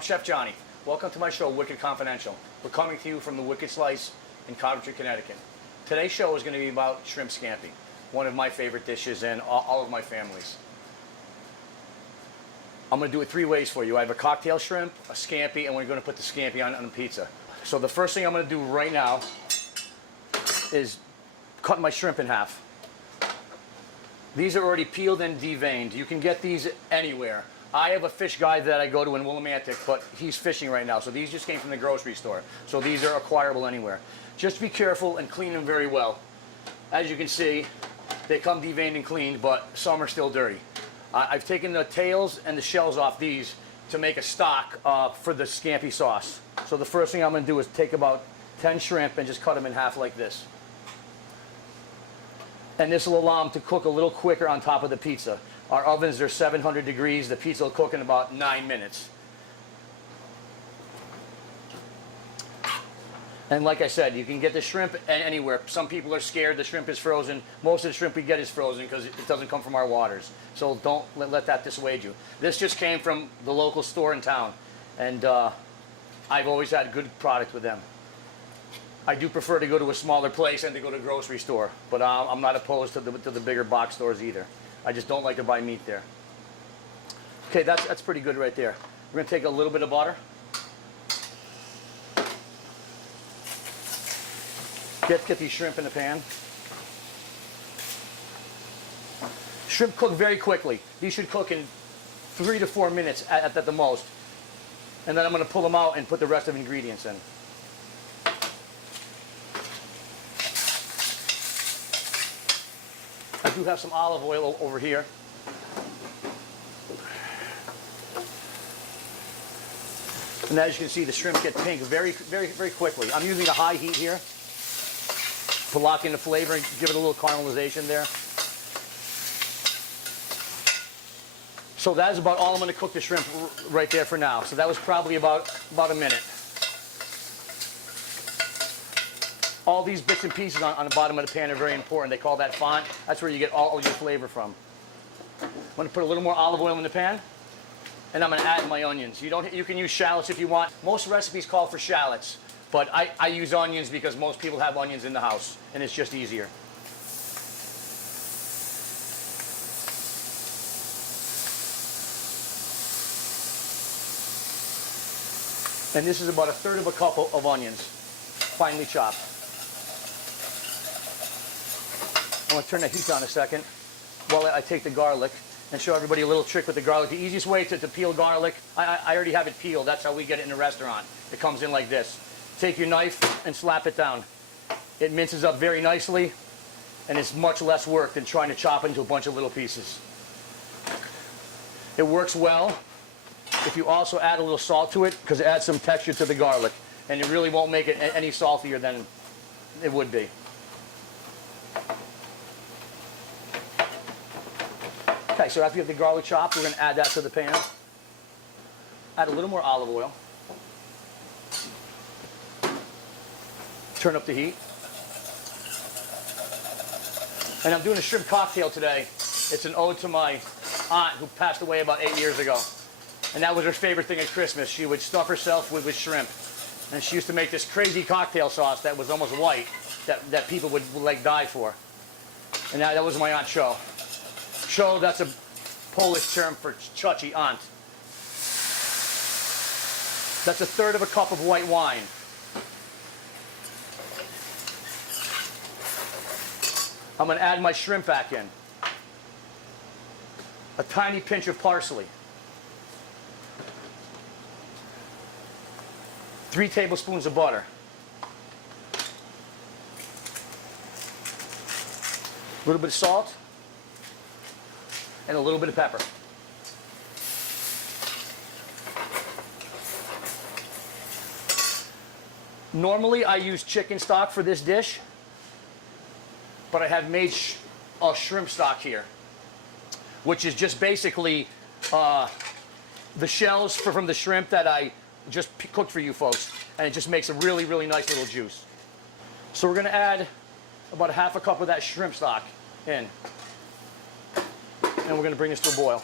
I'm Chef Johnny. Welcome to my show, Wicked Confidential. We're coming to you from the Wicked Slice in Coventry, Connecticut. Today's show is going to be about shrimp scampi, one of my favorite dishes in all of my families. I'm going to do it three ways for you. I have a cocktail shrimp, a scampi, and we're going to put the scampi on a pizza. So the first thing I'm going to do right now is cut my shrimp in half. These are already peeled and deveined. You can get these anywhere. I have a fish guy that I go to in Willimantic, but he's fishing right now, so these just came from the grocery store. So these are acquirable anywhere. Just be careful and clean them very well. As you can see, they come deveined and cleaned, but some are still dirty. I've taken the tails and the shells off these to make a stock for the scampi sauce. So the first thing I'm going to do is take about 10 shrimp and just cut them in half like this. And this will allow them to cook a little quicker on top of the pizza. Our ovens are 700 degrees. The pizza will cook in about 9 minutes. And like I said, you can get the shrimp anywhere. Some people are scared the shrimp is frozen. Most of the shrimp we get is frozen because it doesn't come from our waters. So don't let that dissuade you. This just came from the local store in town. And I've always had good product with them. I do prefer to go to a smaller place and to go to a grocery store. But I'm not opposed to the bigger box stores either. I just don't like to buy meat there. Okay, that's pretty good right there. We're going to take a little bit of butter. Get these shrimp in the pan. Shrimp cook very quickly. These should cook in 3 to 4 minutes at the most. And then I'm going to pull them out and put the rest of the ingredients in. I do have some olive oil over here. And as you can see, the shrimp get pink very quickly. I'm using a high heat here to lock in the flavor and give it a little caramelization there. So that is about all I'm going to cook the shrimp right there for now. So that was probably about a minute. All these bits and pieces on the bottom of the pan are very important. They call that font. That's where you get all of your flavor from. I'm going to put a little more olive oil in the pan, and I'm going to add my onions. You can use shallots if you want. Most recipes call for shallots, but I use onions because most people have onions in the house, and it's just easier. And this is about 1/3 of a cup of onions, finely chopped. I'm going to turn the heat on a second while I take the garlic and show everybody a little trick with the garlic. The easiest way to peel garlic, I already have it peeled. That's how we get it in the restaurant. It comes in like this. Take your knife and slap it down. It minces up very nicely, and it's much less work than trying to chop into a bunch of little pieces. It works well if you also add a little salt to it, because it adds some texture to the garlic, and it really won't make it any saltier than it would be. Okay, so after you have the garlic chopped, we're going to add that to the pan. Add a little more olive oil. Turn up the heat. And I'm doing a shrimp cocktail today. It's an ode to my aunt who passed away about 8 years ago. And that was her favorite thing at Christmas. She would stuff herself with shrimp. And she used to make this crazy cocktail sauce that was almost white that people would like die for. And that was my Aunt Cho. Cho, that's a Polish term for ciociu, aunt. That's 1/3 of a cup of white wine. I'm going to add my shrimp back in. A tiny pinch of parsley. 3 tablespoons of butter. A little bit of salt. And a little bit of pepper. Normally I use chicken stock for this dish, but I have made a shrimp stock here, which is just basically the shells from the shrimp that I just cooked for you folks, and it just makes a really nice little juice. So we're going to add about 1/2 cup of that shrimp stock in. And we're going to bring this to a boil.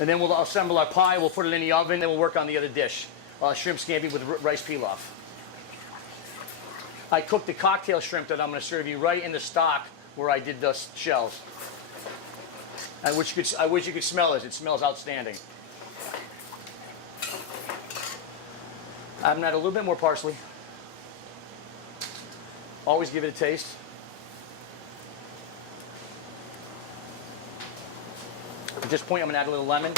And then we'll assemble our pie, we'll put it in the oven, then we'll work on the other dish. Shrimp scampi with rice pilaf. I cooked the cocktail shrimp that I'm going to serve you right in the stock where I did the shells. I wish you could smell it. It smells outstanding. I'm going to add a little bit more parsley. Always give it a taste. At this point, I'm going to add a little lemon.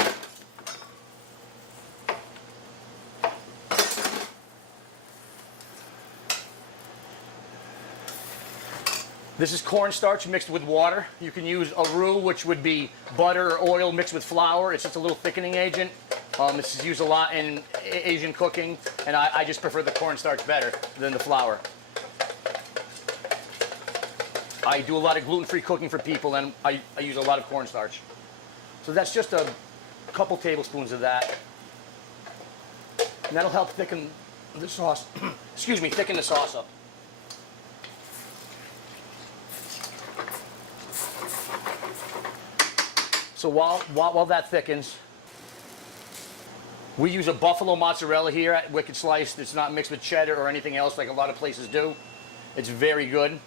This is cornstarch mixed with water. You can use a roux, which would be butter or oil mixed with flour. It's just a little thickening agent. This is used a lot in Asian cooking, and I just prefer the cornstarch better than the flour. I do a lot of gluten-free cooking for people, and I use a lot of cornstarch. So that's just a couple tablespoons of that. And that'll help thicken the sauce. Excuse me, thicken the sauce up. So while that thickens, we use a buffalo mozzarella here at Wicked Slice. It's not mixed with cheddar or anything else like a lot of places do. It's very good.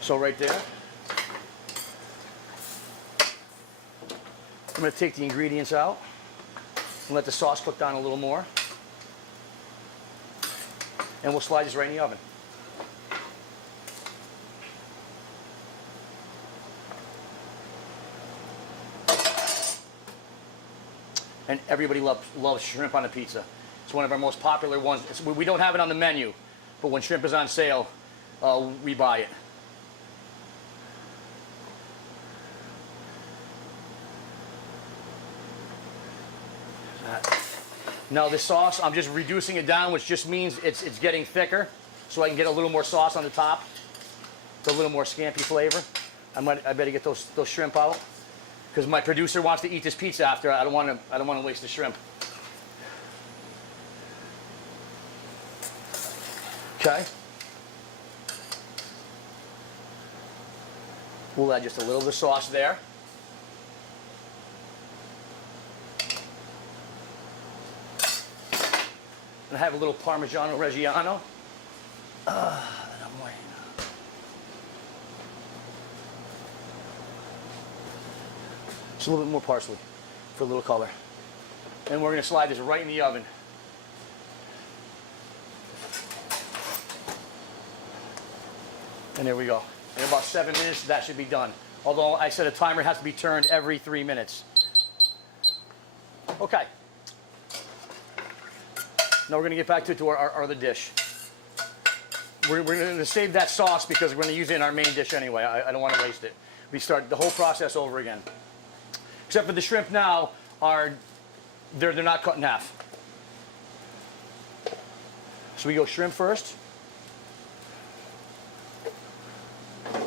So right there. I'm going to take the ingredients out and let the sauce cook down a little more. And we'll slide this right in the oven. And everybody loves shrimp on a pizza. It's one of our most popular ones. We don't have it on the menu, but when shrimp is on sale, we buy it. Now the sauce, I'm just reducing it down, which just means it's getting thicker, so I can get a little more sauce on the top, a little more scampi flavor. I better get those shrimp out, because my producer wants to eat this pizza after. I don't want to waste the shrimp. Okay. We'll add just a little of the sauce there. And I have a little Parmigiano Reggiano. Just a little bit more parsley for a little color. And we're going to slide this right in the oven. And there we go. In about 7 minutes, that should be done. Although I said a timer has to be turned every 3 minutes. Okay. Now we're going to get back to our other dish. We're going to save that sauce because we're going to use it in our main dish anyway. I don't want to waste it. We start the whole process over again. Except for the shrimp now, they're not cut in half. So we go shrimp first. A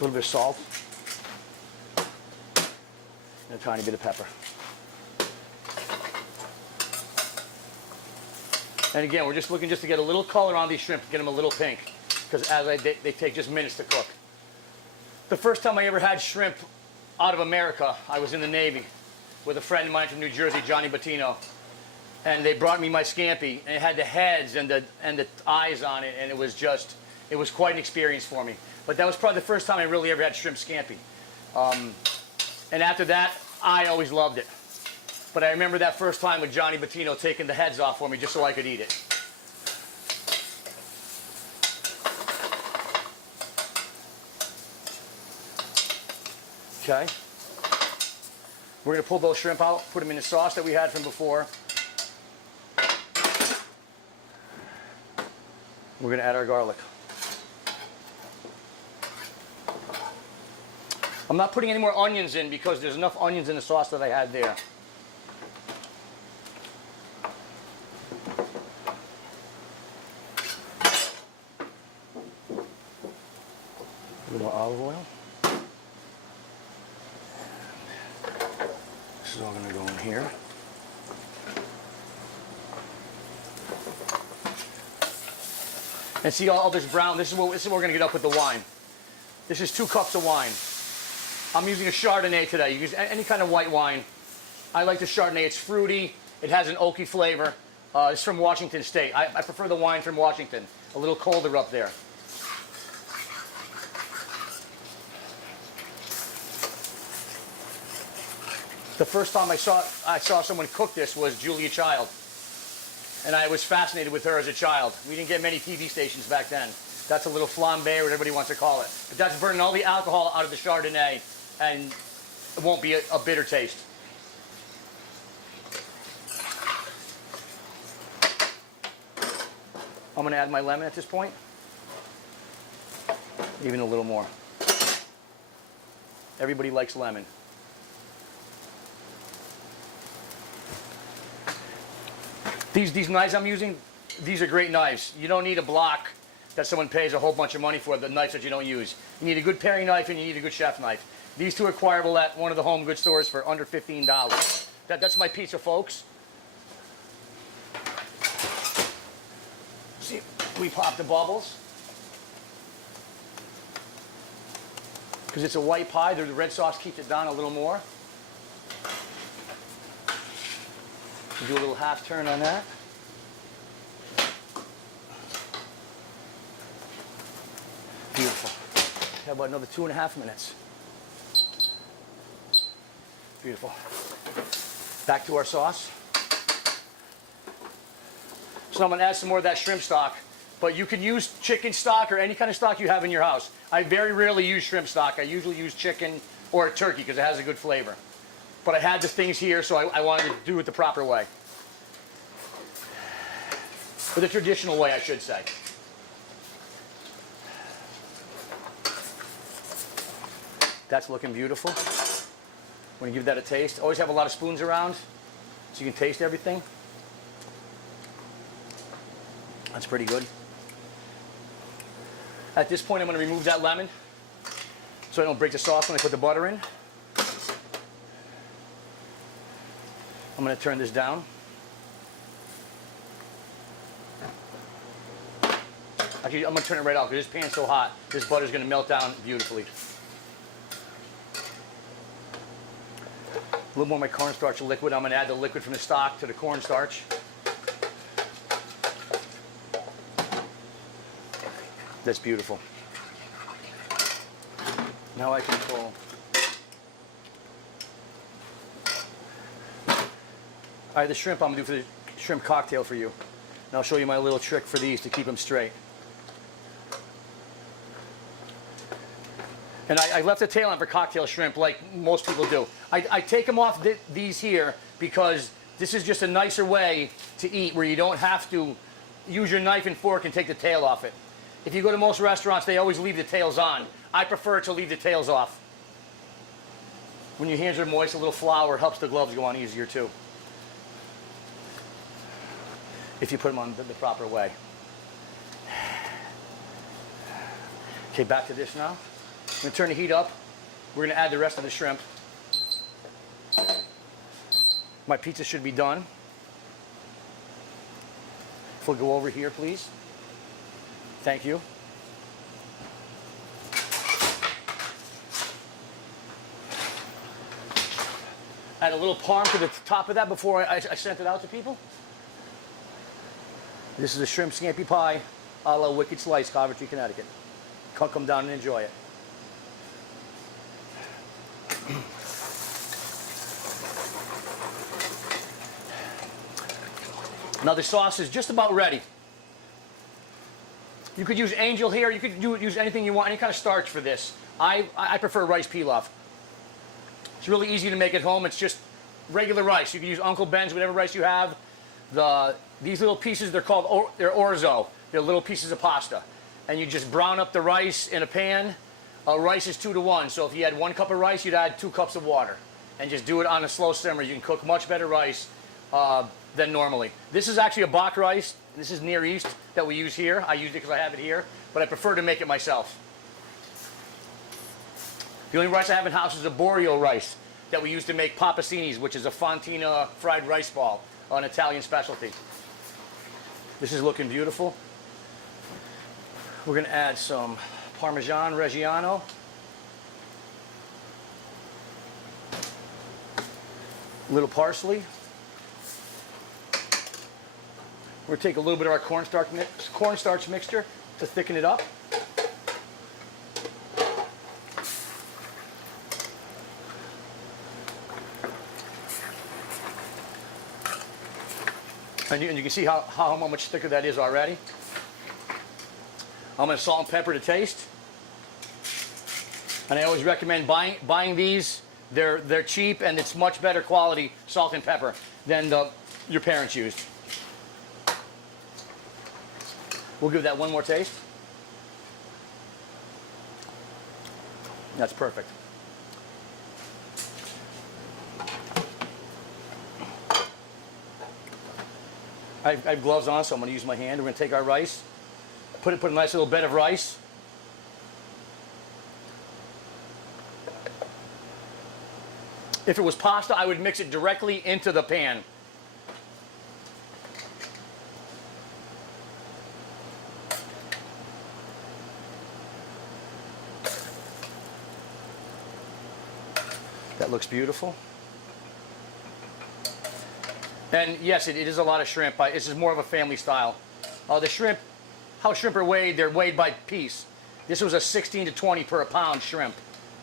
little bit of salt. And a tiny bit of pepper. And again, we're just looking to get a little color on these shrimp, get them a little pink, because they take just minutes to cook. The first time I ever had shrimp out of America, I was in the Navy with a friend of mine from New Jersey, Johnny Bettino, and they brought me my scampi, and it had the heads and the eyes on it, and it was quite an experience for me. But that was probably the first time I really ever had shrimp scampi. And after that, I always loved it. But I remember that first time with Johnny Bettino taking the heads off for me just so I could eat it. Okay. We're going to pull those shrimp out, put them in the sauce that we had from before. We're going to add our garlic. I'm not putting any more onions in because there's enough onions in the sauce that I had there. A little more olive oil. This is all going to go in here. And see all this brown, this is what we're going to get up with the wine. This is 2 cups of wine. I'm using a Chardonnay today. You can use any kind of white wine. I like the Chardonnay. It's fruity. It has an oaky flavor. It's from Washington State. I prefer the wine from Washington. A little colder up there. The first time I saw someone cook this was Julia Child. And I was fascinated with her as a child. We didn't get many TV stations back then. That's a little flambe, whatever everybody wants to call it. But that's burning all the alcohol out of the Chardonnay, and it won't be a bitter taste. I'm going to add my lemon at this point. Even a little more. Everybody likes lemon. These knives I'm using, these are great knives. You don't need a block that someone pays a whole bunch of money for, the knives that you don't use. You need a good paring knife and you need a good chef knife. These two are acquirable at one of the home goods stores for under $15. That's my pizza, folks. See, we pop the bubbles. Because it's a white pie, the red sauce keeps it down a little more. Do a little half turn on that. Beautiful. Have about another 2.5 minutes. Beautiful. Back to our sauce. So I'm going to add some more of that shrimp stock, but you can use chicken stock or any kind of stock you have in your house. I very rarely use shrimp stock. I usually use chicken or turkey because it has a good flavor. But I had the things here, so I wanted to do it the proper way. Or the traditional way, I should say. That's looking beautiful. I'm going to give that a taste. Always have a lot of spoons around so you can taste everything. That's pretty good. At this point, I'm going to remove that lemon so I don't break the sauce when I put the butter in. I'm going to turn this down. Actually, I'm going to turn it right off because this pan's so hot, this butter is going to melt down beautifully. A little more of my cornstarch liquid. I'm going to add the liquid from the stock to the cornstarch. That's beautiful. Now I can pull. All right, the shrimp I'm going to do for the shrimp cocktail for you. And I'll show you my little trick for these to keep them straight. And I left the tail on for cocktail shrimp like most people do. I take them off these here because this is just a nicer way to eat where you don't have to use your knife and fork and take the tail off it. If you go to most restaurants, they always leave the tails on. I prefer to leave the tails off. When your hands are moist, a little flour helps the gloves go on easier too. If you put them on the proper way. Okay, back to this now. I'm going to turn the heat up. We're going to add the rest of the shrimp. My pizza should be done. If we'll go over here, please. Thank you. Add a little parm to the top of that before I sent it out to people. This is a shrimp scampi pie a la Wicked Slice, Coventry, Connecticut. Come down and enjoy it. Now the sauce is just about ready. You could use angel hair, you could use anything you want, any kind of starch for this. I prefer rice pilaf. It's really easy to make at home. It's just regular rice. You can use Uncle Ben's, whatever rice you have. These little pieces, they're orzo. They're little pieces of pasta. And you just brown up the rice in a pan. Rice is 2 to 1, so if you had 1 cup of rice, you'd add 2 cups of water. And just do it on a slow simmer. You can cook much better rice than normally. This is actually a Bach rice. This is Near East that we use here. I use it because I have it here, but I prefer to make it myself. The only rice I have in house is a Boreal rice that we use to make papacinis, which is a fontina fried rice ball, an Italian specialty. This is looking beautiful. We're going to add some Parmesan Reggiano A little parsley. We're going to take a little bit of our cornstarch mixture to thicken it up. And you can see how much thicker that is already. I'm going to salt and pepper to taste. And I always recommend buying these. They're cheap and it's much better quality salt and pepper than your parents used. We'll give that one more taste. That's perfect. I have gloves on, so I'm going to use my hand. We're going to take our rice, put a nice little bed of rice. If it was pasta, I would mix it directly into the pan. That looks beautiful. And yes, it is a lot of shrimp. This is more of a family style. The shrimp, how shrimp are weighed, they're weighed by piece. This was a 16 to 20 per pound shrimp.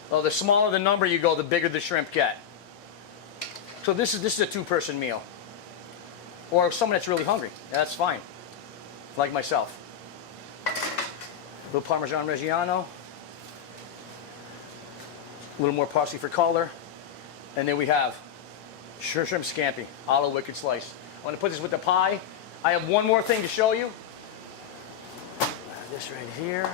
The smaller the number you go, the bigger the shrimp get. So this is a two-person meal. Or someone that's really hungry. That's fine. Like myself. A little Parmesan Reggiano. A little more parsley for color. And then we have Shrimp Scampi, a la wicked slice. I'm going to put this with the pie. I have one more thing to show you. This right here.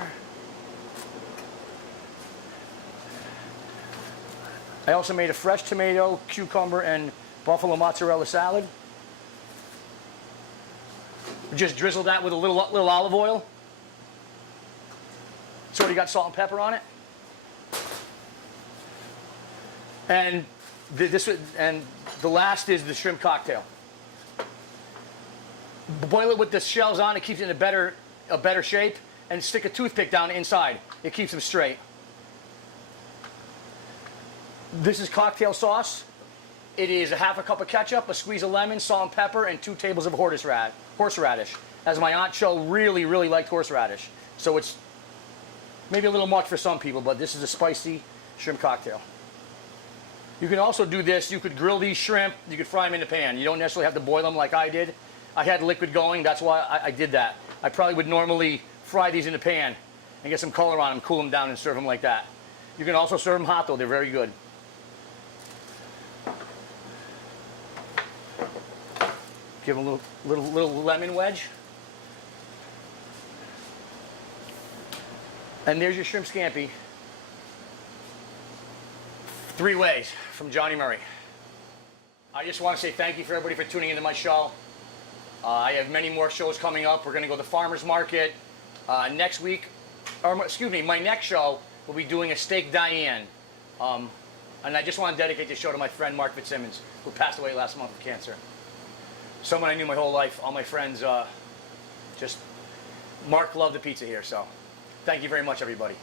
I also made a fresh tomato, cucumber, and buffalo mozzarella salad. Just drizzle that with a little olive oil. It's already got salt and pepper on it. And the last is the shrimp cocktail. Boil it with the shells on. It keeps it in a better shape. And stick a toothpick down inside. It keeps them straight. This is cocktail sauce. It is a half a cup of ketchup, a squeeze of lemon, salt and pepper, and 2 tables of horseradish. As my Aunt Cho really liked horseradish. So it's maybe a little much for some people, but this is a spicy shrimp cocktail. You can also do this. You could grill these shrimp. You could fry them in the pan. You don't necessarily have to boil them like I did. I had liquid going. That's why I did that. I probably would normally fry these in the pan and get some color on them, cool them down, and serve them like that. You can also serve them hot, though. They're very good. Give them a little lemon wedge. And there's your shrimp scampi. 3 ways from Johnny Murray. I just want to say thank you for everybody for tuning into my show. I have many more shows coming up. We're going to go to the farmer's market next week. Or excuse me, my next show will be doing a steak Diane. And I just want to dedicate this show to my friend Mark Fitzsimmons, who passed away last month of cancer. Someone I knew my whole life. All my friends, Mark loved the pizza here. So thank you very much, everybody.